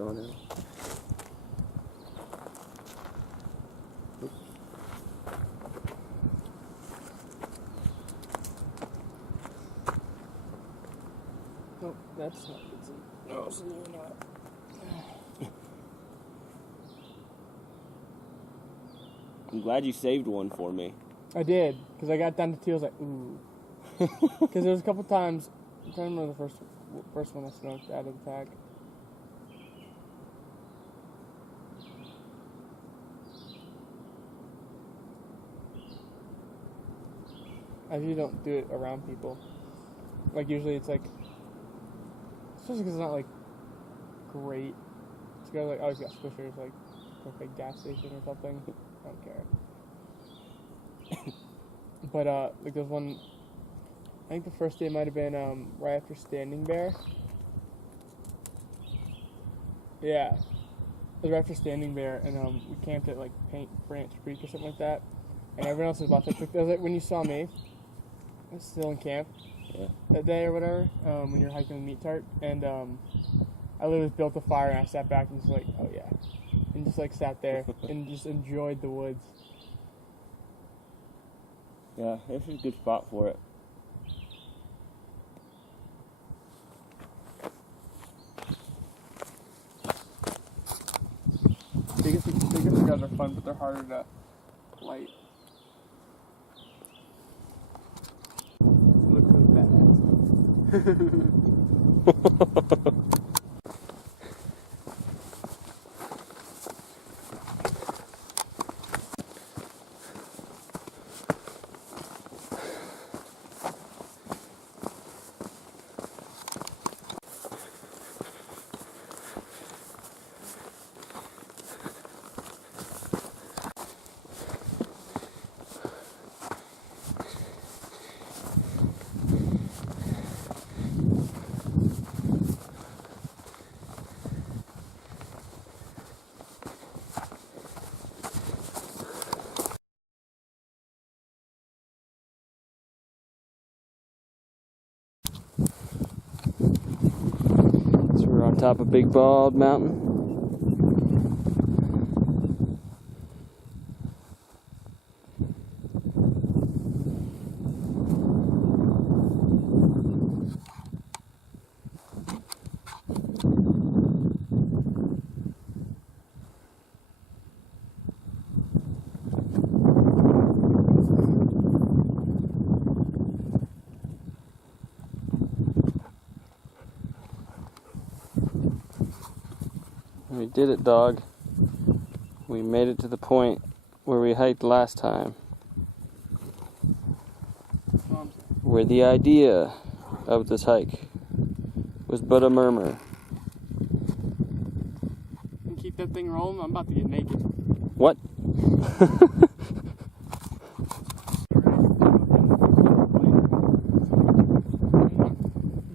going in. Nope, that's not good. No, so you're not. I'm glad you saved one for me. I did, because I got down to 2, I was like, ooh. Because there was a couple times, I'm trying to remember the first one I smoked out of the pack. I usually don't do it around people. Like, usually it's like, especially because it's not like great. It's got like, always got squishers, like a gas station or something. I don't care. But like there's one, I think the first day might have been right after Standing Bear. Yeah, it was right after Standing Bear, and we camped at like Paint Branch Creek or something like that. And everyone else was about to pick. That was like when you saw me, I was still in camp. Yeah. That day or whatever, when you're hiking the meat tart, and I literally built a fire and I sat back and was like, oh yeah, and just like sat there and just enjoyed the woods. Yeah, this is a good spot for it. Biggest cigars are fun, but they're harder to light. Look for the bad. So we're on top of Big Bald Mountain. We did it, dog. We made it to the point where we hiked last time. Where the idea of this hike was but a murmur. And keep that thing rolling, I'm about to get naked. What?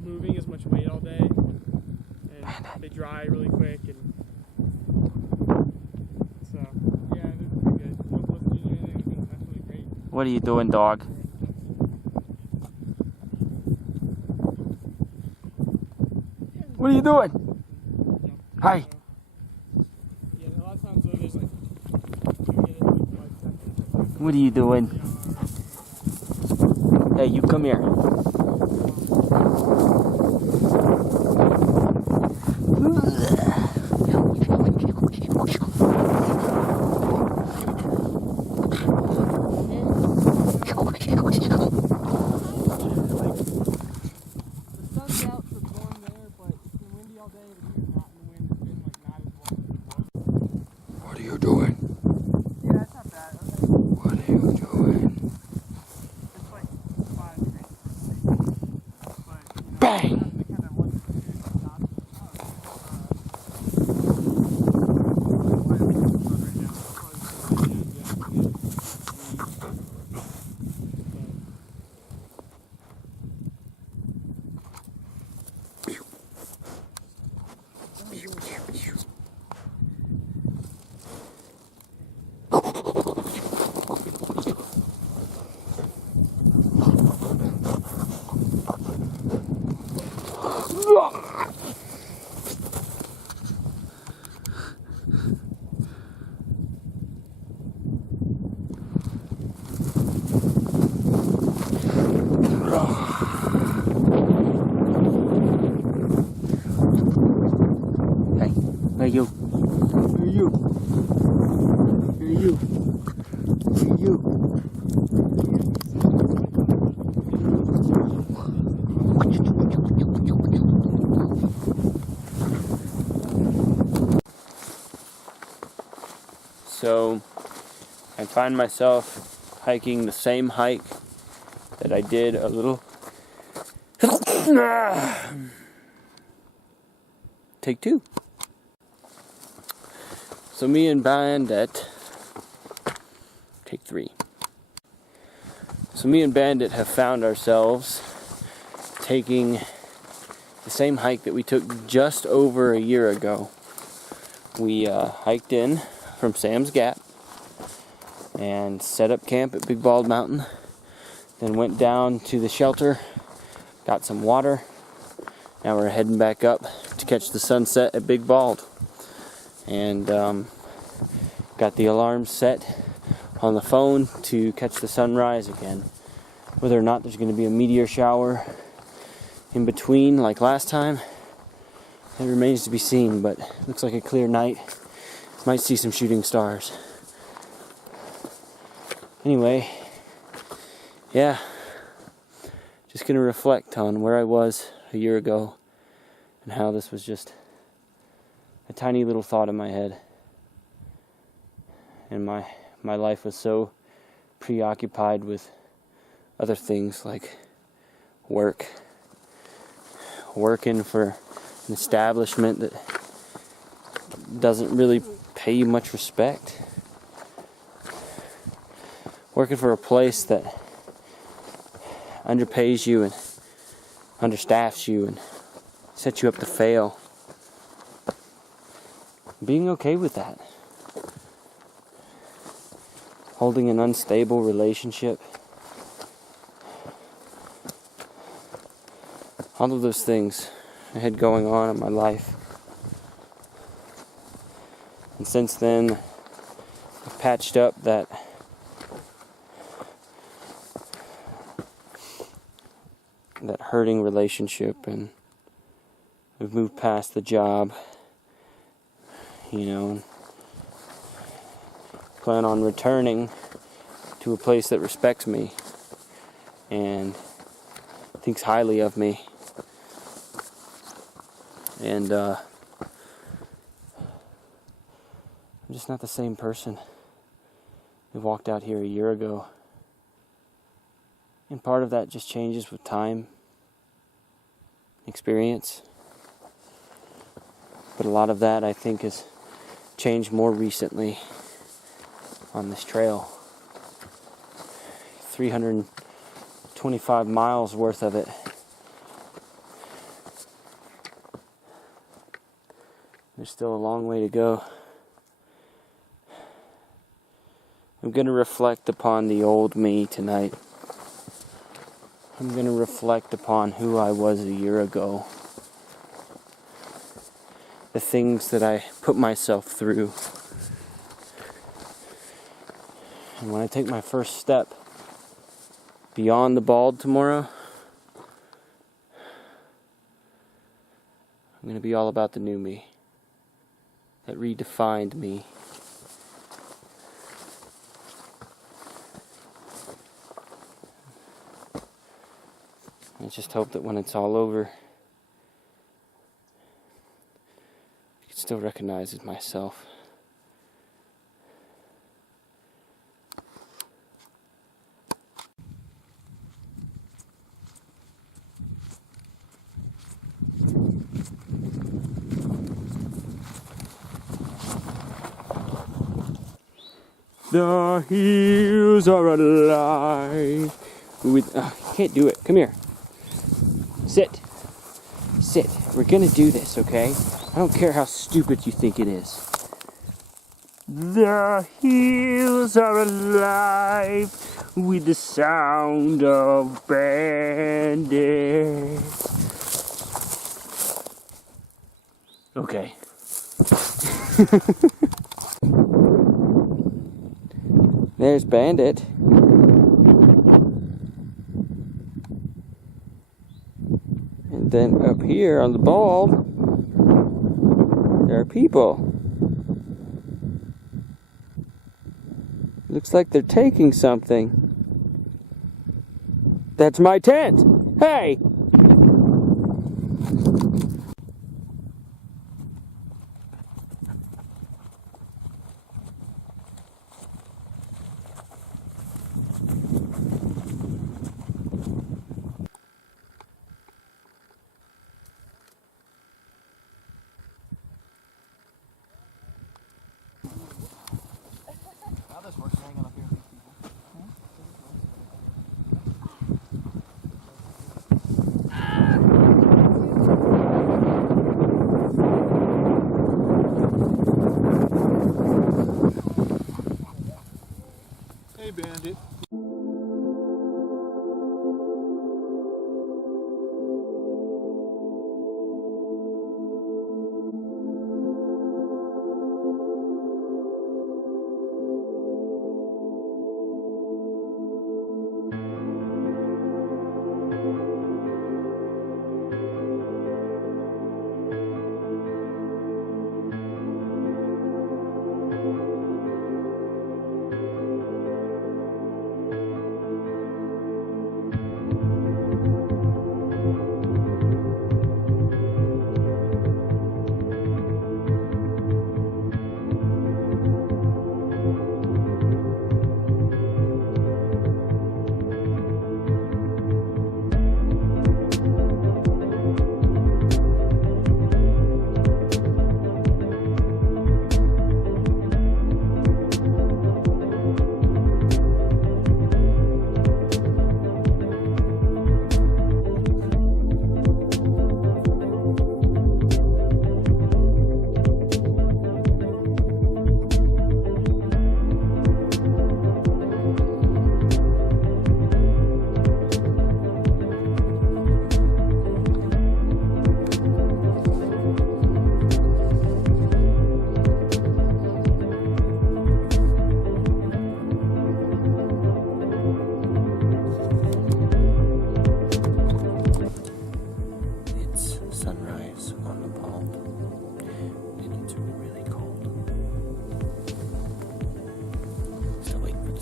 Moving as much weight all day, and they dry really quick, and so yeah, they're pretty good. Don't listen to anything, that's really great. What are you doing, dog? What are you doing? Hi. Yeah, a lot of times though, there's like, you get it in like 5 seconds. What are you doing? Hey, you come here. What are you doing? Yeah, it's not bad. Okay. What are you doing? It's like 5 degrees. But, Bang! Hey you. Hey you. Hey you. Hey you. So I find myself hiking the same hike that I did a little take two. So me and Bandit take three. So me and Bandit have found ourselves taking the same hike that we took just over a year ago. We hiked in from Sam's Gap and set up camp at Big Bald Mountain, then went down to the shelter, got some water. Now we're heading back up to catch the sunset at Big Bald, and got the alarm set on the phone to catch the sunrise again. Whether or not there's going to be a meteor shower in between like last time, it remains to be seen, but looks like a clear night. Might see some shooting stars. Anyway, yeah, just gonna reflect on where I was a year ago and how this was just a tiny little thought in my head. And my life was so preoccupied with other things like working for an establishment that doesn't really pay you much respect. Working for a place that underpays you and understaffs you and sets you up to fail. Being okay with that. Holding an unstable relationship. All of those things I had going on in my life. And since then, I've patched up that hurting relationship, and we've moved past the job, and plan on returning to a place that respects me and thinks highly of me. And I'm just not the same person who walked out here a year ago. And part of that just changes with time, experience. But a lot of that, I think, has changed more recently on this trail. 325 miles worth of it. There's still a long way to go. I'm going to reflect upon the old me tonight. I'm going to reflect upon who I was a year ago. The things that I put myself through. And when I take my first step beyond the Bald tomorrow, I'm going to be all about the new me that redefined me. I just hope that when it's all over, I can still recognize it myself. The hills are alive with... can't do it. Come here. Sit. Sit. We're gonna do this, okay? I don't care how stupid you think it is. The hills are alive with the sound of bandits. Okay. There's Bandit. And then up here on the Bald, our people. Looks like they're taking something. That's my tent! Hey! Hey, Bandit.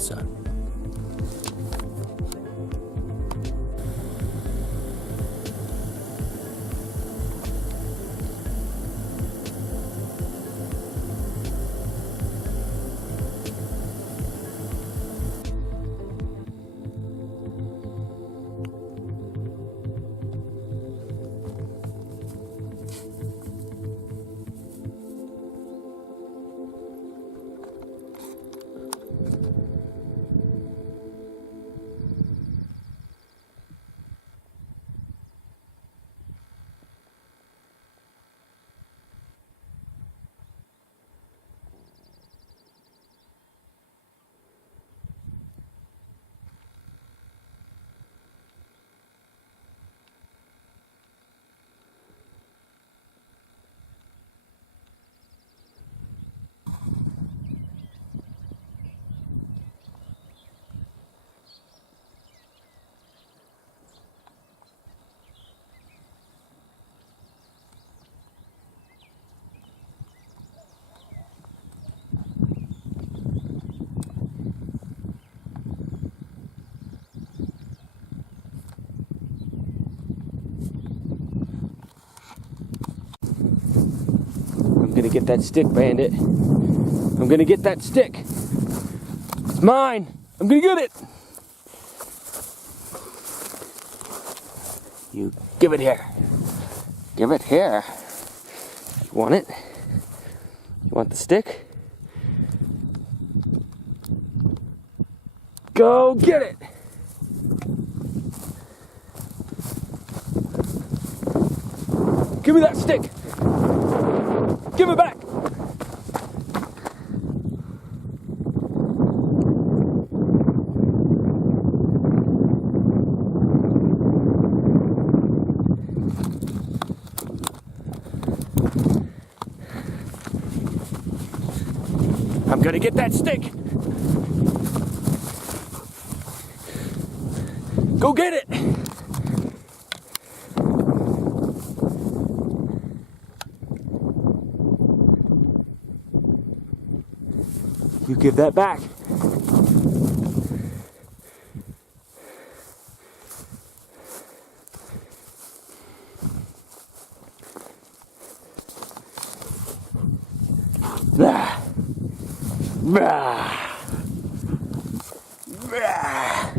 sun. I'm gonna get that stick, Bandit. I'm gonna get that stick. It's mine. I'm gonna get it. You give it here. Give it here. You want it? You want the stick? Go get it. Give me that stick. Give it back! I'm gonna get that stick! Go get it! You give that back. Blah. Blah. Blah.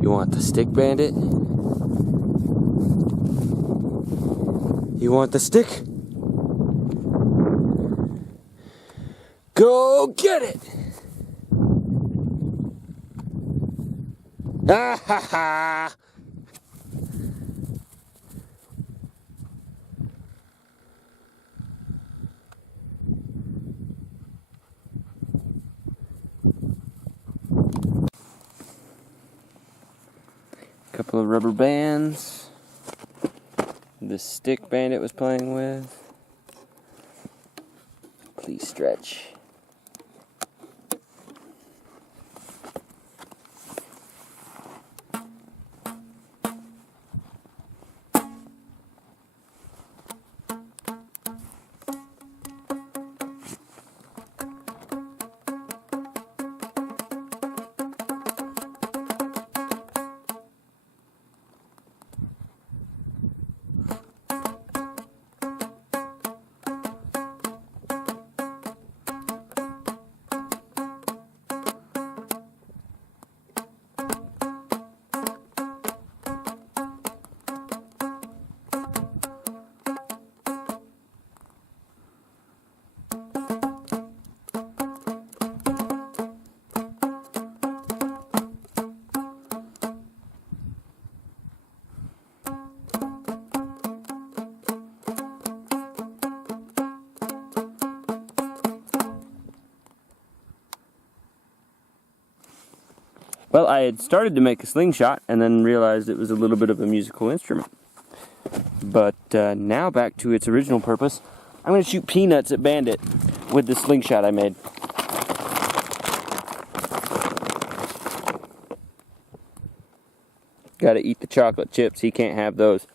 You want the stick, Bandit? You want the stick? Go get it! Ah ha ha! Couple of rubber bands. The stick Bandit was playing with. Please stretch. Well, I had started to make a slingshot and then realized it was a little bit of a musical instrument. But now back to its original purpose. I'm going to shoot peanuts at Bandit with the slingshot I made. Gotta eat the chocolate chips, he can't have those.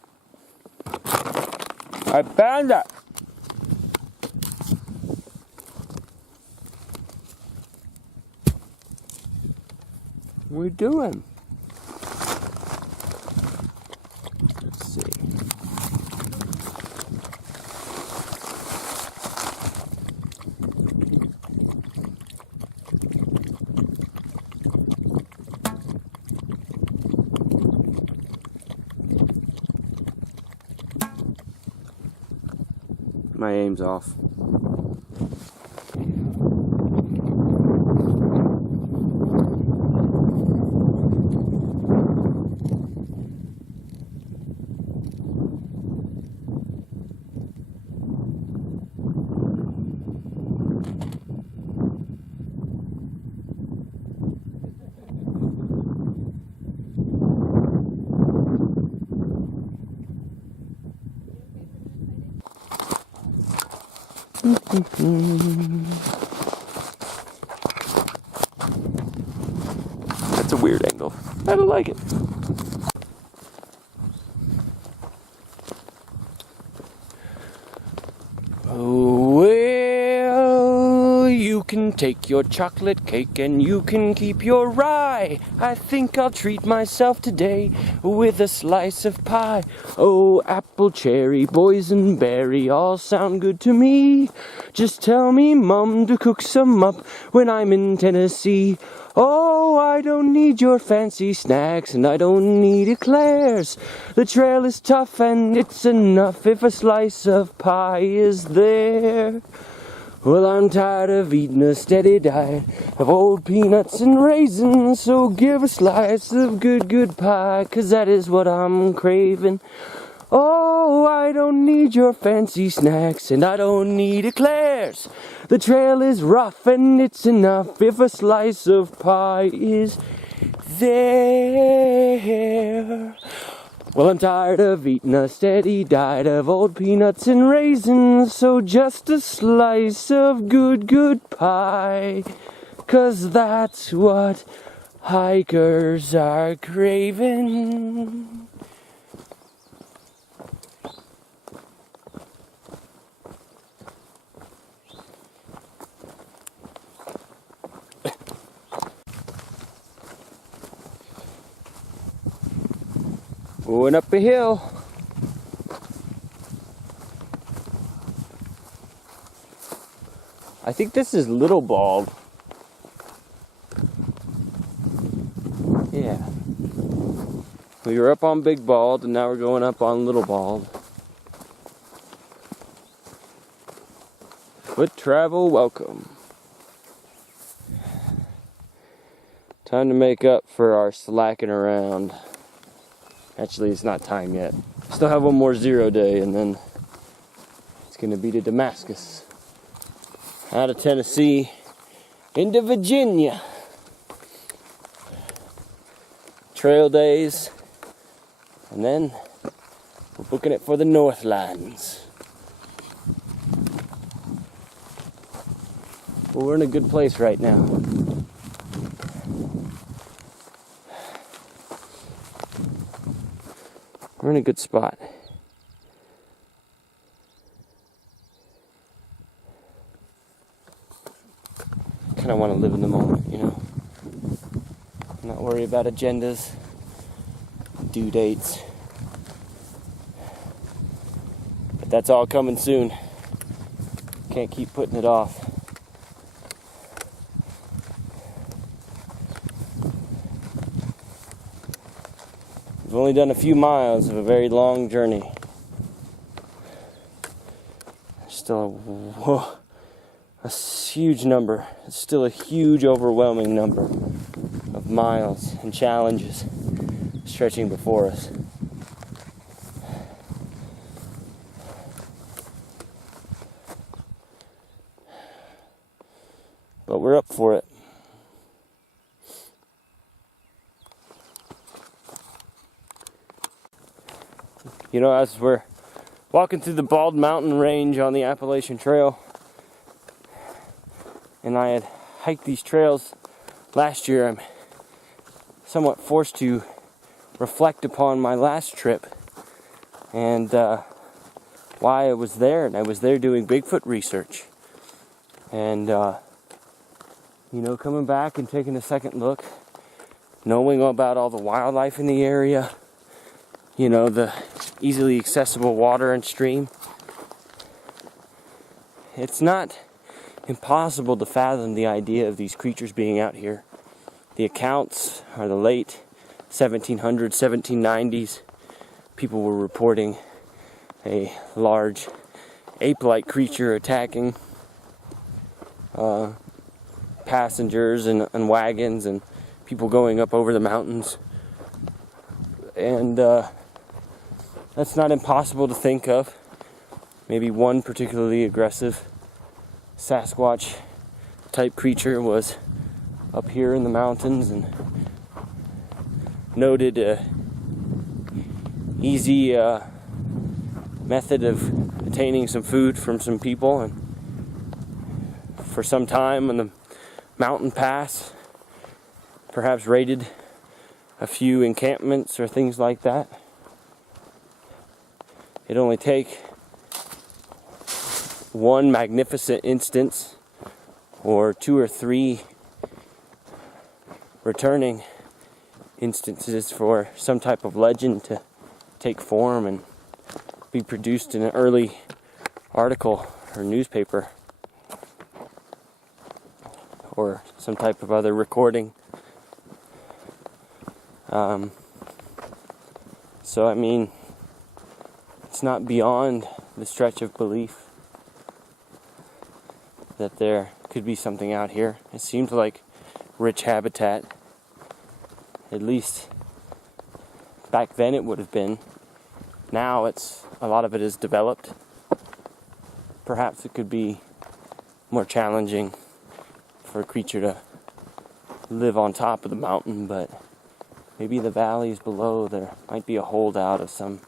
I found that! What are we doing? Let's see. My aim's off. That's a weird angle. I don't like it. Oh, well, you can take your chocolate cake and you can keep your rye. I think I'll treat myself today with a slice of pie. Oh, apple, cherry, boysenberry all sound good to me. Just tell me, Mum, to cook some up when I'm in Tennessee. Oh, I don't need your fancy snacks and I don't need eclairs. The trail is tough and it's enough if a slice of pie is there. Well, I'm tired of eating a steady diet of old peanuts and raisins, so give a slice of good pie, 'cause that is what I'm craving. Oh, I don't need your fancy snacks and I don't need eclairs. The trail is rough and it's enough if a slice of pie is there. Well, I'm tired of eating a steady diet of old peanuts and raisins, so just a slice of good pie, 'cause that's what hikers are craving. Going up a hill. I think this is Little Bald. Yeah. We were up on Big Bald and now we're going up on Little Bald. Foot travel welcome. Time to make up for our slacking around. Actually, it's not time yet. Still have one more 0 day and then it's going to be to Damascus. Out of Tennessee into Virginia. Trail days. And then we're booking it for the Northlands. Well, we're in a good place right now. We're in a good spot. Kind of want to live in the moment, you know. Not worry about agendas, due dates. But that's all coming soon. Can't keep putting it off. We've only done a few miles of a very long journey. Still a huge number. It's still a huge, overwhelming number of miles and challenges stretching before us. But we're up for it. You know, as we're walking through the Bald Mountain Range on the Appalachian Trail, and I had hiked these trails last year, I'm somewhat forced to reflect upon my last trip and why I was there. And I was there doing Bigfoot research. And, you know, coming back and taking a second look, knowing about all the wildlife in the area, you know, the easily accessible water and stream. It's not impossible to fathom the idea of these creatures being out here. The accounts are the late 1700s, 1790s. People were reporting a large ape-like creature attacking passengers and wagons and people going up over the mountains. And that's not impossible to think of. Maybe one particularly aggressive Sasquatch type creature was up here in the mountains and noted easy method of attaining some food from some people, and for some time on the mountain pass perhaps raided a few encampments or things like that. It'd only take one magnificent instance or two or three returning instances for some type of legend to take form and be produced in an early article or newspaper or some type of other recording. So I mean, it's not beyond the stretch of belief that there could be something out here. It seems like rich habitat. At least back then it would have been. Now a lot of it is developed. Perhaps it could be more challenging for a creature to live on top of the mountain, but maybe the valleys below, there might be a holdout of some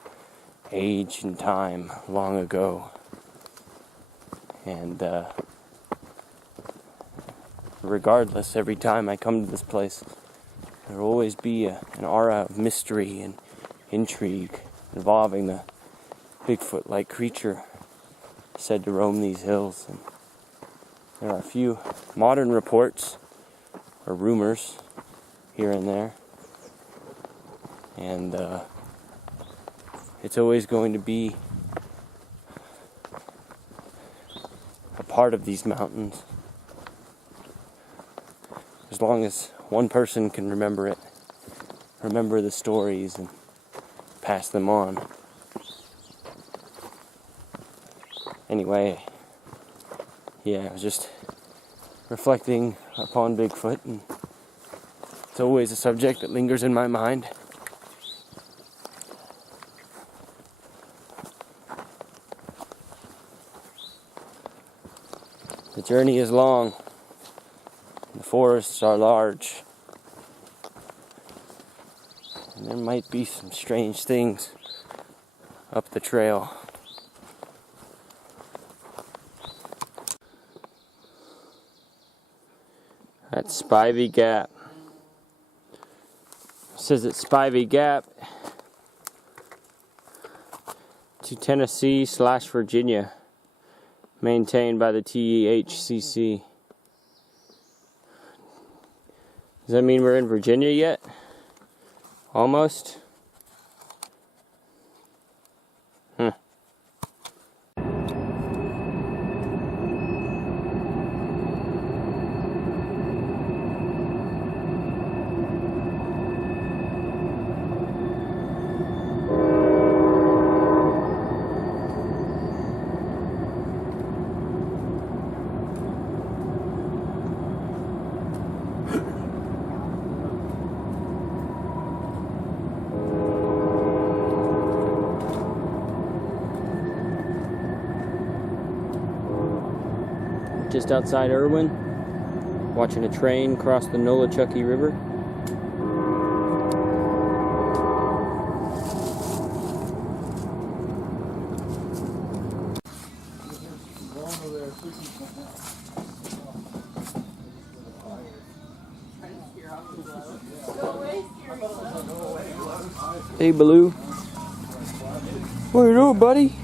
age and time long ago. And regardless, every time I come to this place, there will always be an aura of mystery and intrigue involving the Bigfoot-like creature said to roam these hills. And there are a few modern reports or rumors here and there, and it's always going to be a part of these mountains as long as one person can remember it, remember the stories, and pass them on. Anyway, yeah, I was just reflecting upon Bigfoot, and it's always a subject that lingers in my mind. The journey is long, the forests are large, and there might be some strange things up the trail. That's Spivey Gap. It says it's Spivey Gap to Tennessee/Virginia, maintained by the THCC. Does that mean we're in Virginia yet? Almost? Just outside Erwin, watching a train cross the Nolichucky River. Hey, Baloo. What are you doing, buddy?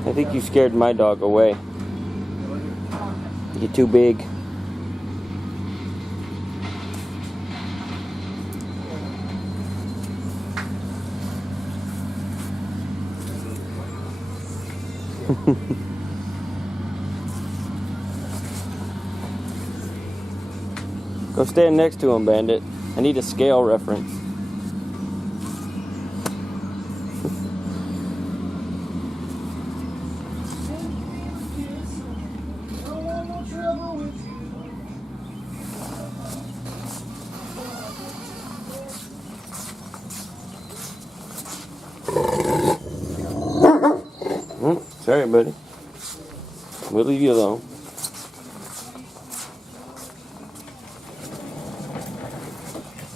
I think you scared my dog away. You're too big. Go stand next to him, Bandit. I need a scale reference. Sorry, buddy. We'll leave you alone.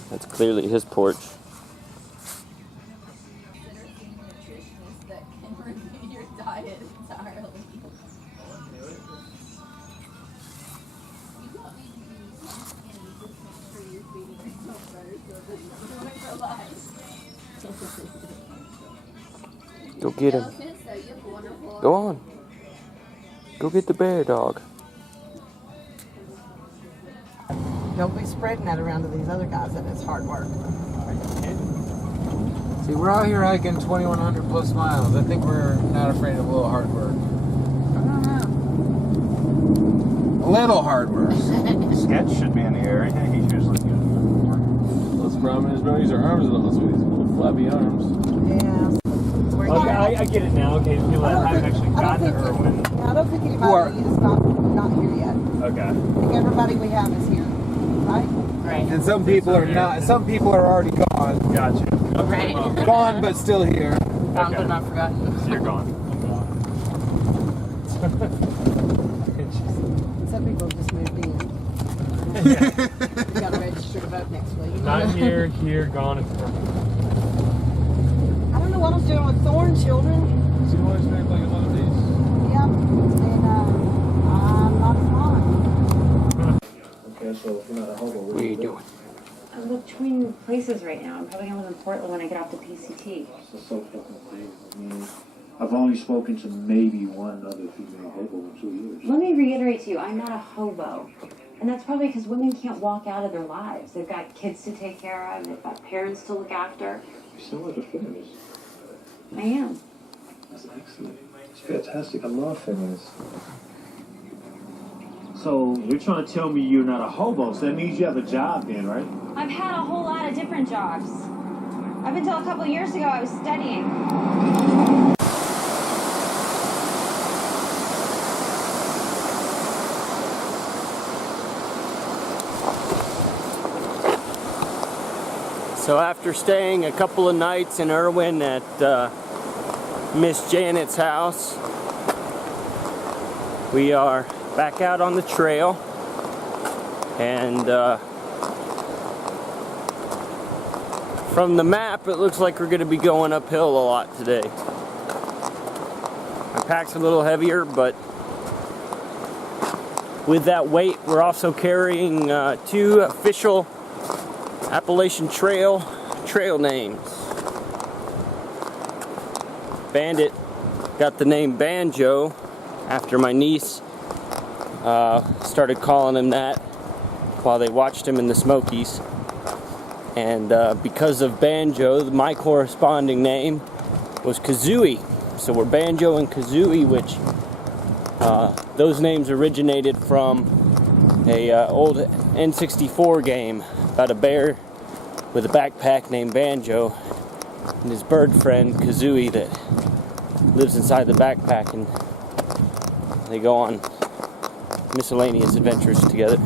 That's clearly his porch. That can review your diet entirely. You don't need to be skinny, just make sure you're feeding yourself better so that you're doing for life. Go get him. Go on. Go get the bear, dog. Don't be spreading that around to these other guys that it's hard work. See, we're out here hiking 2,100 plus miles. I think we're not afraid of a little hard work. A little hard work. Sketch should be in the area. He's usually good. Those prominents don't use their arms at all, so these little flabby arms. Yeah. Okay, I get it now. Okay, people that haven't actually gotten to Erwin. I don't think anybody is not here yet. Okay. I think everybody we have is here, right? Right. And some people are not. Some people are already gone. Gotcha. Right. Gone, but still here. Found but not forgotten. So you're gone. I'm gone. You gotta register to vote next week. Not here, gone. It's perfect. I don't know what I'm doing with thorn children. So you always make like a lot of these? Yep. And I'm not fine. Okay, so if you're not a hobo, What are you doing? I'm between places right now. I'm probably gonna live in Portland when I get off the PCT. It's so fucking crazy. I mean, I've only spoken to maybe one other female hobo in 2 years. Let me reiterate to you, I'm not a hobo. And that's probably because women can't walk out of their lives. They've got kids to take care of, they've got parents to look after. You sound like a feminist. I am. That's excellent. It's fantastic. I love feminists. So you're trying to tell me you're not a hobo, so that means you have a job then, right? I've had a whole lot of different jobs. Up until a couple of years ago, I was studying. So after staying a couple of nights in Erwin at Miss Janet's house, we are back out on the trail, and from the map it looks like we're going to be going uphill a lot today. My pack's a little heavier, but with that weight we're also carrying 2 official Appalachian Trail names. Bandit got the name Banjo after my niece started calling him that while they watched him in the Smokies. And because of Banjo, my corresponding name was Kazooie. So we're Banjo and Kazooie, which those names originated from a old N64 game about a bear with a backpack named Banjo and his bird friend Kazooie that lives inside the backpack, and they go on miscellaneous adventures together.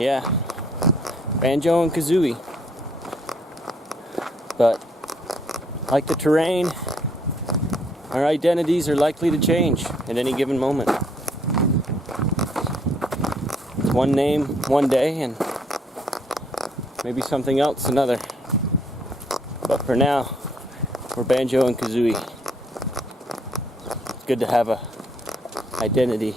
Yeah, Banjo and Kazooie. But like the terrain, our identities are likely to change at any given moment. It's one name one day and maybe something else another. But for now, we're Banjo and Kazooie. It's good to have a identity.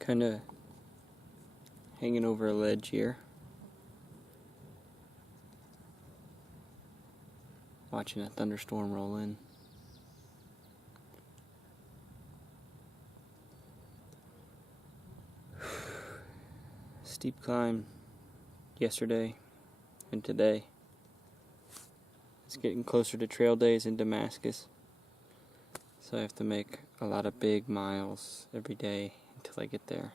Kind of hanging over a ledge here, watching a thunderstorm roll in. steep climb yesterday and today. It's getting closer to trail days in Damascus, so I have to make a lot of big miles every day until I get there.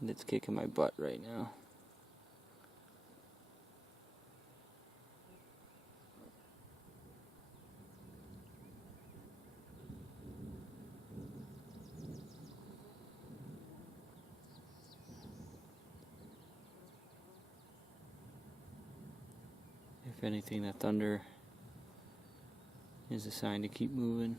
And it's kicking my butt right now. If anything, that thunder is a sign to keep moving.